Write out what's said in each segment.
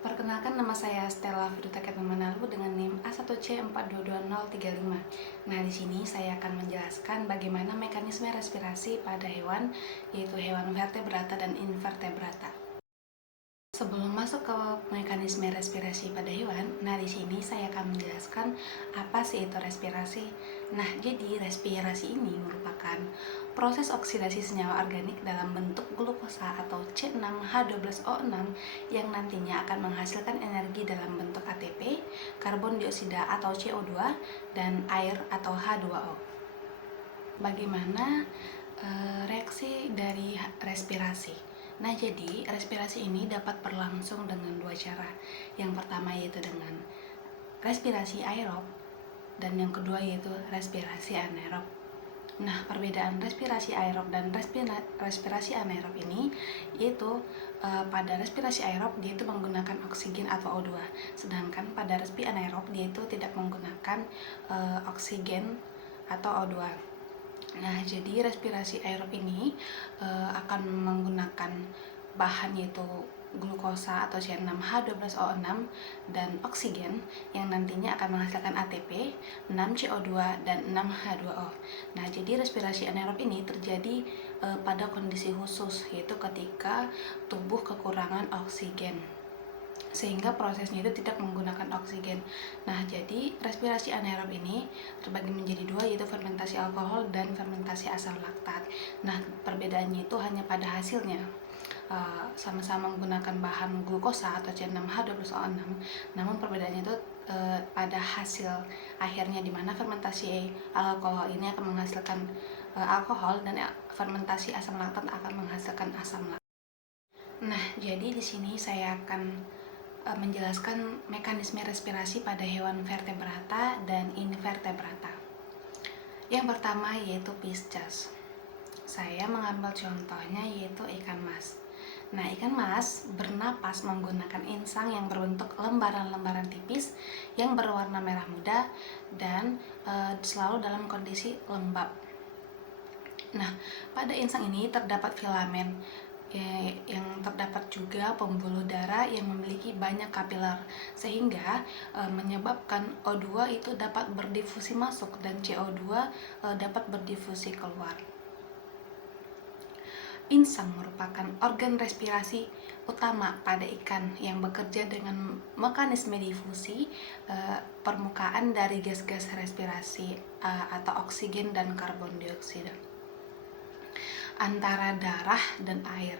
Perkenalkan, nama saya Stella Fiduta Manalu dengan NIM A1C422035. Nah, di sini saya akan menjelaskan bagaimana mekanisme respirasi pada hewan, yaitu hewan vertebrata dan invertebrata. Sebelum masuk ke mekanisme respirasi pada hewan, nah di sini saya akan menjelaskan apa sih itu respirasi. Nah, jadi respirasi ini merupakan proses oksidasi senyawa organik dalam bentuk glukosa atau C6H12O6 yang nantinya akan menghasilkan energi dalam bentuk ATP, karbon dioksida atau CO2, dan air atau H2O. Bagaimana reaksi dari respirasi? Nah, jadi respirasi ini dapat berlangsung dengan dua cara. Yang pertama yaitu dengan respirasi aerob, dan yang kedua yaitu respirasi anaerob. Nah, perbedaan respirasi aerob dan respirasi anaerob ini yaitu pada respirasi aerob dia itu menggunakan oksigen atau O2, sedangkan pada respirasi anaerob dia itu tidak menggunakan oksigen atau O2. Nah, jadi respirasi aerob ini akan menggunakan bahan yaitu glukosa atau C6H12O6 dan oksigen yang nantinya akan menghasilkan ATP, 6CO2 dan 6H2O. Nah, jadi respirasi anaerob ini terjadi pada kondisi khusus, yaitu ketika tubuh kekurangan oksigen, sehingga prosesnya itu tidak menggunakan oksigen. Nah, jadi respirasi anaerob ini terbagi menjadi dua, yaitu fermentasi alkohol dan fermentasi asam laktat. Nah, perbedaannya itu hanya pada hasilnya. Sama-sama menggunakan bahan glukosa atau C6H12O6, namun perbedaannya itu pada hasil akhirnya, di mana fermentasi alkohol ini akan menghasilkan alkohol dan fermentasi asam laktat akan menghasilkan asam laktat. Nah, jadi di sini saya akan menjelaskan mekanisme respirasi pada hewan vertebrata dan invertebrata. Yang pertama yaitu pisces. Saya mengambil contohnya yaitu ikan mas. Nah, ikan mas bernapas menggunakan insang yang berbentuk lembaran-lembaran tipis yang berwarna merah muda dan selalu dalam kondisi lembab. Nah, pada insang ini terdapat filamen yang terdapat juga pembuluh darah yang memiliki banyak kapiler, sehingga menyebabkan O2 itu dapat berdifusi masuk dan CO2 dapat berdifusi keluar. Insang merupakan organ respirasi utama pada ikan yang bekerja dengan mekanisme difusi permukaan dari gas-gas respirasi atau oksigen dan karbon dioksida antara darah dan air.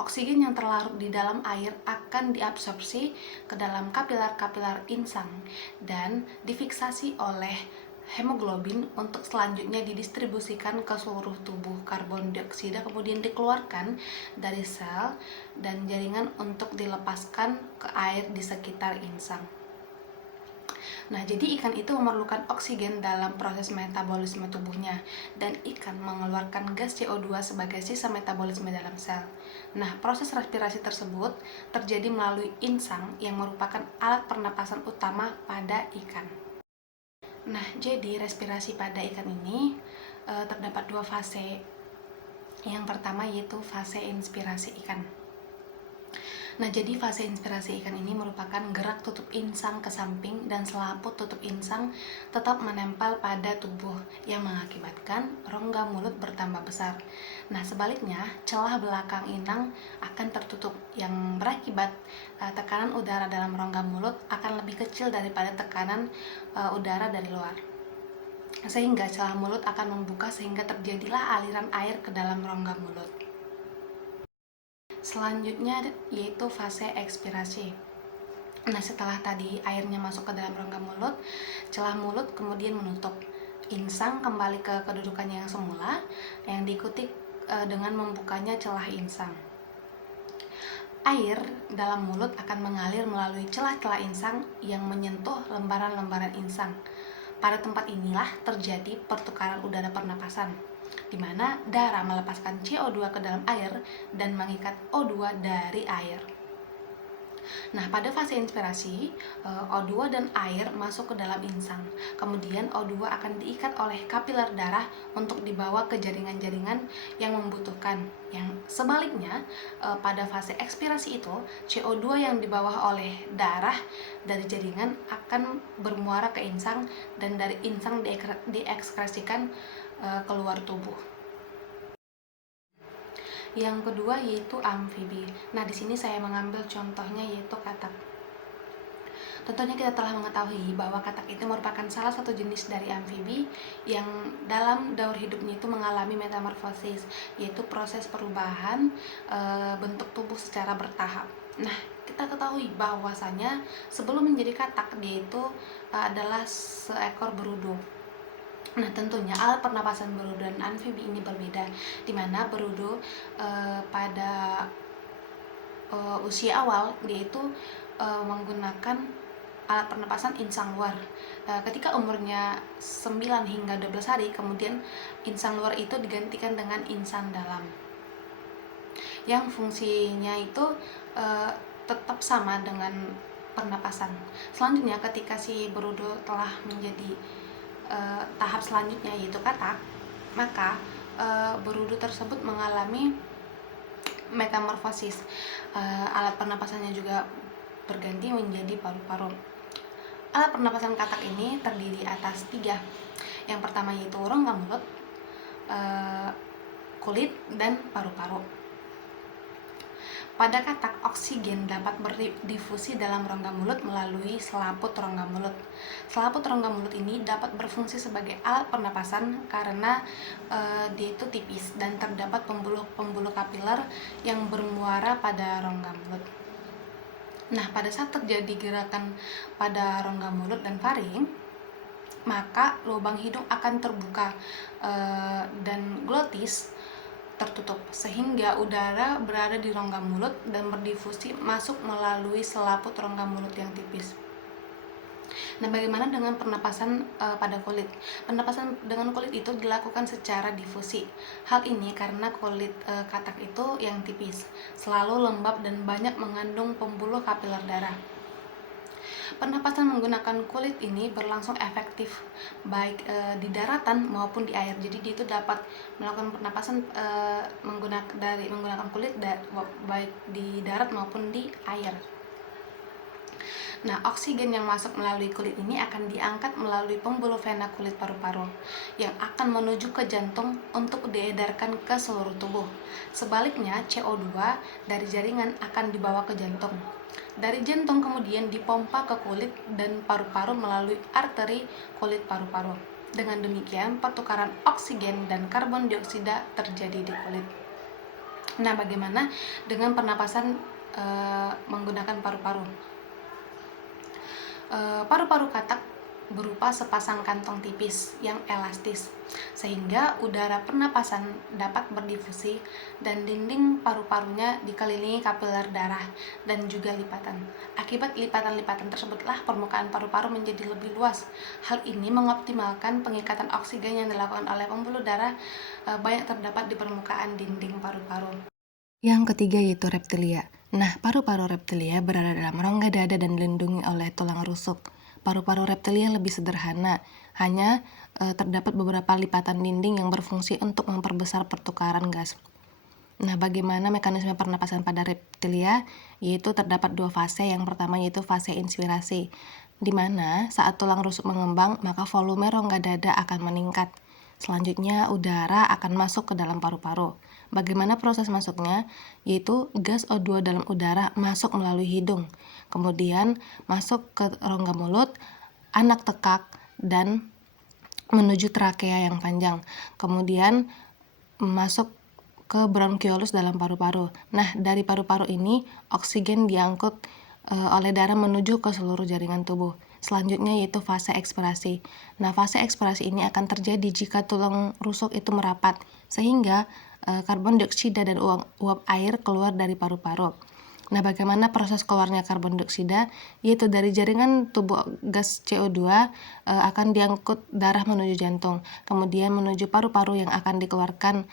Oksigen yang terlarut di dalam air akan diabsorpsi ke dalam kapiler-kapiler insang dan difiksasi oleh hemoglobin untuk selanjutnya didistribusikan ke seluruh tubuh. Karbon dioksida kemudian dikeluarkan dari sel dan jaringan untuk dilepaskan ke air di sekitar insang. Nah, jadi ikan itu memerlukan oksigen dalam proses metabolisme tubuhnya, dan ikan mengeluarkan gas CO2 sebagai sisa metabolisme dalam sel. Nah, proses respirasi tersebut terjadi melalui insang yang merupakan alat pernapasan utama pada ikan. Nah, jadi respirasi pada ikan ini terdapat dua fase. Yang pertama yaitu fase inspirasi ikan. Nah, jadi fase inspirasi ikan ini merupakan gerak tutup insang ke samping dan selaput tutup insang tetap menempel pada tubuh yang mengakibatkan rongga mulut bertambah besar. Nah, sebaliknya celah belakang inang akan tertutup yang berakibat tekanan udara dalam rongga mulut akan lebih kecil daripada tekanan udara dari luar, sehingga celah mulut akan membuka sehingga terjadilah aliran air ke dalam rongga mulut. Selanjutnya yaitu fase ekspirasi. Nah, setelah tadi airnya masuk ke dalam rongga mulut, celah mulut kemudian menutup. Insang kembali ke kedudukannya yang semula, yang diikuti dengan membukanya celah insang. Air dalam mulut akan mengalir melalui celah-celah insang yang menyentuh lembaran-lembaran insang. Pada tempat inilah terjadi pertukaran udara pernapasan, di mana darah melepaskan CO2 ke dalam air dan mengikat O2 dari air. Nah, pada fase inspirasi, O2 dan air masuk ke dalam insang. Kemudian O2 akan diikat oleh kapiler darah untuk dibawa ke jaringan-jaringan yang membutuhkan. Yang sebaliknya, pada fase ekspirasi itu, CO2 yang dibawa oleh darah dari jaringan akan bermuara ke insang dan dari insang diekskresikan keluar tubuh. Yang kedua yaitu amfibi. Nah, di sini saya mengambil contohnya yaitu katak. Tentunya kita telah mengetahui bahwa katak itu merupakan salah satu jenis dari amfibi yang dalam daur hidupnya itu mengalami metamorfosis, yaitu proses perubahan bentuk tubuh secara bertahap. Nah, kita ketahui bahwasanya sebelum menjadi katak dia itu adalah seekor berudu. Nah, tentunya alat pernapasan berudu dan amfibi ini berbeda, di mana berudu pada usia awal dia itu menggunakan alat pernapasan insang luar. Ketika umurnya 9 hingga 12 hari, kemudian insang luar itu digantikan dengan insang dalam, yang fungsinya itu tetap sama dengan pernapasan. Selanjutnya, ketika si berudu telah menjadi tahap selanjutnya yaitu katak, maka berudu tersebut mengalami metamorfosis. Alat pernapasannya juga berganti menjadi paru-paru. Alat pernapasan katak ini terdiri atas 3. Yang pertama yaitu rongga mulut, kulit, dan paru-paru. Pada katak, oksigen dapat berdifusi dalam rongga mulut melalui selaput rongga mulut. Selaput rongga mulut ini dapat berfungsi sebagai alat pernapasan karena dia itu tipis dan terdapat pembuluh-pembuluh kapiler yang bermuara pada rongga mulut. Nah, pada saat terjadi gerakan pada rongga mulut dan faring, maka lubang hidung akan terbuka dan glotis tertutup, sehingga udara berada di rongga mulut dan berdifusi masuk melalui selaput rongga mulut yang tipis. Nah, bagaimana dengan pernapasan pada kulit? Pernapasan dengan kulit itu dilakukan secara difusi. Hal ini karena kulit katak itu yang tipis, selalu lembab dan banyak mengandung pembuluh kapiler darah. Pernapasan menggunakan kulit ini berlangsung efektif baik di daratan maupun di air. Jadi dia itu dapat melakukan pernapasan menggunakan kulit baik di darat maupun di air. Nah, oksigen yang masuk melalui kulit ini akan diangkat melalui pembuluh vena kulit paru-paru yang akan menuju ke jantung untuk diedarkan ke seluruh tubuh. Sebaliknya, CO2 dari jaringan akan dibawa ke jantung. Dari jantung kemudian dipompa ke kulit dan paru-paru melalui arteri kulit paru-paru. Dengan demikian, pertukaran oksigen dan karbon dioksida terjadi di kulit. Nah, bagaimana dengan pernapasan menggunakan paru-paru? Paru-paru katak berupa sepasang kantong tipis yang elastis, sehingga udara pernapasan dapat berdifusi dan dinding paru-parunya dikelilingi kapiler darah dan juga lipatan. Akibat lipatan-lipatan tersebutlah permukaan paru-paru menjadi lebih luas. Hal ini mengoptimalkan pengikatan oksigen yang dilakukan oleh pembuluh darah banyak terdapat di permukaan dinding paru-paru. Yang ketiga yaitu reptilia. Nah, paru-paru reptilia berada dalam rongga dada dan dilindungi oleh tulang rusuk. Paru-paru reptilia lebih sederhana, hanya terdapat beberapa lipatan dinding yang berfungsi untuk memperbesar pertukaran gas. Nah, bagaimana mekanisme pernapasan pada reptilia? Yaitu terdapat 2 fase. Yang pertama yaitu fase inspirasi, di mana saat tulang rusuk mengembang, maka volume rongga dada akan meningkat. Selanjutnya, udara akan masuk ke dalam paru-paru. Bagaimana proses masuknya? Yaitu gas O2 dalam udara masuk melalui hidung, kemudian masuk ke rongga mulut, anak tekak, dan menuju trakea yang panjang. Kemudian masuk ke bronkiolus dalam paru-paru. Nah, dari paru-paru ini oksigen diangkut oleh darah menuju ke seluruh jaringan tubuh. Selanjutnya yaitu fase ekspirasi. Nah, fase ekspirasi ini akan terjadi jika tulang rusuk itu merapat, sehingga karbon dioksida dan uap air keluar dari paru-paru. Nah, bagaimana proses keluarnya karbon dioksida? Yaitu dari jaringan tubuh gas CO2 akan diangkut darah menuju jantung, kemudian menuju paru-paru yang akan dikeluarkan,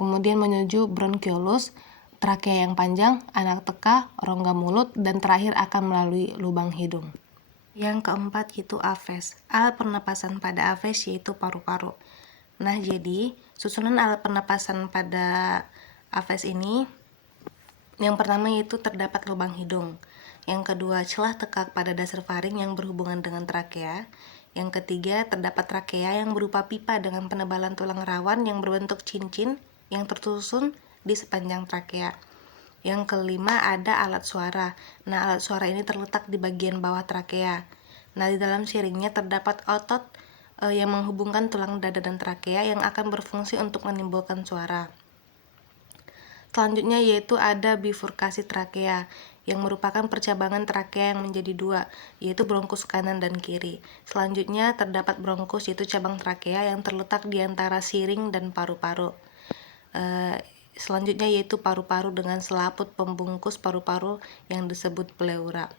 kemudian menuju bronkiolus, trakea yang panjang, anak teka, rongga mulut, dan terakhir akan melalui lubang hidung. Yang keempat yaitu aphes. Alat pernapasan pada aphes yaitu paru-paru. Nah, jadi susunan alat pernapasan pada aphes ini, yang pertama yaitu terdapat lubang hidung. Yang kedua, celah tekak pada dasar faring yang berhubungan dengan trakea. Yang ketiga, terdapat trakea yang berupa pipa dengan penebalan tulang rawan yang berbentuk cincin yang tersusun di sepanjang trakea. Yang kelima, ada alat suara. Nah, alat suara ini terletak di bagian bawah trakea. Nah, di dalam siringnya terdapat otot yang menghubungkan tulang dada dan trakea yang akan berfungsi untuk menimbulkan suara. Selanjutnya yaitu ada bifurkasi trakea, yang merupakan percabangan trakea yang menjadi dua, yaitu bronkus kanan dan kiri. Selanjutnya terdapat bronkus, yaitu cabang trakea yang terletak di antara siring dan paru-paru. Selanjutnya yaitu paru-paru dengan selaput pembungkus paru-paru yang disebut pleura.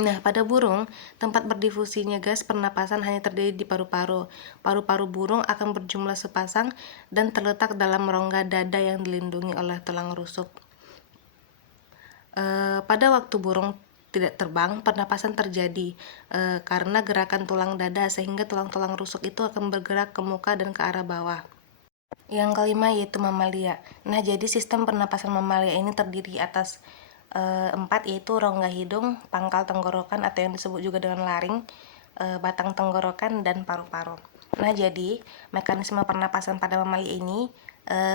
Nah, pada burung, tempat berdifusinya gas pernapasan hanya terjadi di paru-paru. Paru-paru burung akan berjumlah sepasang dan terletak dalam rongga dada yang dilindungi oleh tulang rusuk. Pada waktu burung tidak terbang, pernapasan terjadi karena gerakan tulang dada, sehingga tulang-tulang rusuk itu akan bergerak ke muka dan ke arah bawah. Yang kelima yaitu mamalia. Nah, jadi sistem pernapasan mamalia ini terdiri atas 4, yaitu rongga hidung, pangkal tenggorokan atau yang disebut juga dengan laring, batang tenggorokan, dan paru-paru. Nah, jadi mekanisme pernapasan pada mamalia ini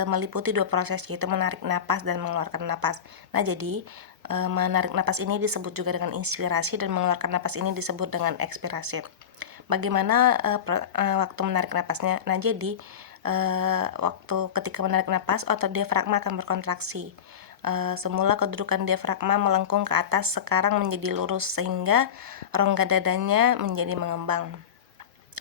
meliputi 2 proses, yaitu menarik napas dan mengeluarkan napas. Nah, jadi menarik napas ini disebut juga dengan inspirasi dan mengeluarkan napas ini disebut dengan ekspirasi. Bagaimana waktu menarik napasnya? Nah, jadi waktu ketika menarik napas, otot diafragma akan berkontraksi. Semula kedudukan diafragma melengkung ke atas, sekarang menjadi lurus sehingga rongga dadanya menjadi mengembang.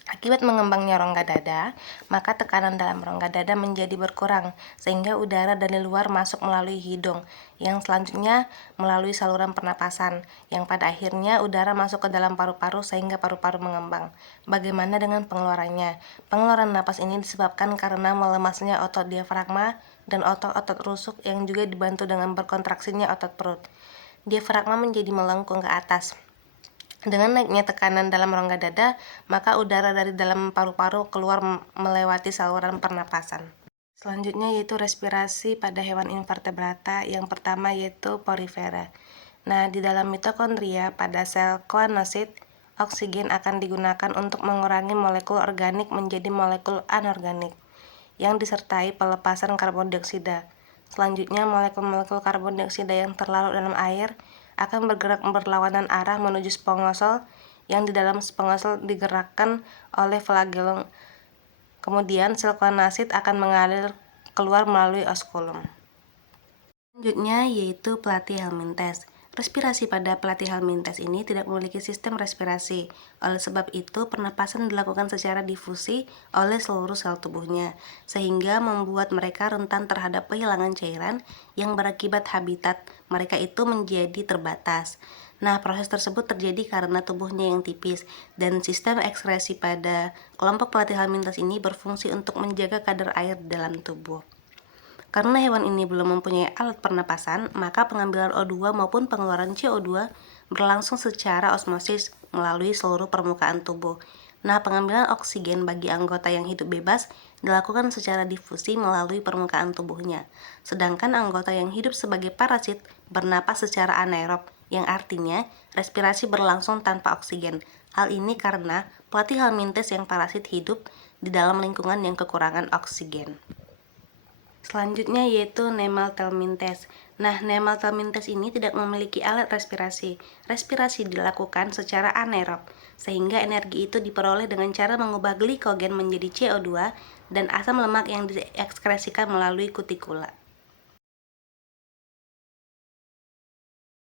Akibat mengembangnya rongga dada, maka tekanan dalam rongga dada menjadi berkurang, sehingga udara dari luar masuk melalui hidung, yang selanjutnya melalui saluran pernapasan, yang pada akhirnya udara masuk ke dalam paru-paru sehingga paru-paru mengembang. Bagaimana dengan pengeluarannya? Pengeluaran napas ini disebabkan karena melemasnya otot diafragma dan otot-otot rusuk yang juga dibantu dengan berkontraksinya otot perut. Diafragma menjadi melengkung ke atas. Dengan naiknya tekanan dalam rongga dada, maka udara dari dalam paru-paru keluar melewati saluran pernapasan. Selanjutnya yaitu respirasi pada hewan invertebrata. Yang pertama yaitu porifera. Nah, di dalam mitokondria pada sel koanosit, oksigen akan digunakan untuk mengurangi molekul organik menjadi molekul anorganik yang disertai pelepasan karbon dioksida. Selanjutnya, molekul-molekul karbon dioksida yang terlarut dalam air akan bergerak berlawanan arah menuju spongosol, yang di dalam spongosol digerakkan oleh flagellum. Kemudian sel koanosit akan mengalir keluar melalui oskulum. Selanjutnya yaitu platyhelminthes. Respirasi pada platyhelminthes ini tidak memiliki sistem respirasi. Oleh sebab itu, pernapasan dilakukan secara difusi oleh seluruh sel tubuhnya, sehingga membuat mereka rentan terhadap kehilangan cairan yang berakibat habitat mereka itu menjadi terbatas. Nah, proses tersebut terjadi karena tubuhnya yang tipis, dan sistem ekskresi pada kelompok platyhelminthes ini berfungsi untuk menjaga kadar air di dalam tubuh. Karena hewan ini belum mempunyai alat pernapasan, maka pengambilan O2 maupun pengeluaran CO2 berlangsung secara osmosis melalui seluruh permukaan tubuh. Nah, pengambilan oksigen bagi anggota yang hidup bebas dilakukan secara difusi melalui permukaan tubuhnya. Sedangkan anggota yang hidup sebagai parasit bernapas secara anaerob, yang artinya respirasi berlangsung tanpa oksigen. Hal ini karena platyhelminthes yang parasit hidup di dalam lingkungan yang kekurangan oksigen. Selanjutnya yaitu Nemathelminthes. Nah, Nemathelminthes ini tidak memiliki alat respirasi. Respirasi dilakukan secara anaerob, sehingga energi itu diperoleh dengan cara mengubah glikogen menjadi CO2 dan asam lemak yang diekskresikan melalui kutikula.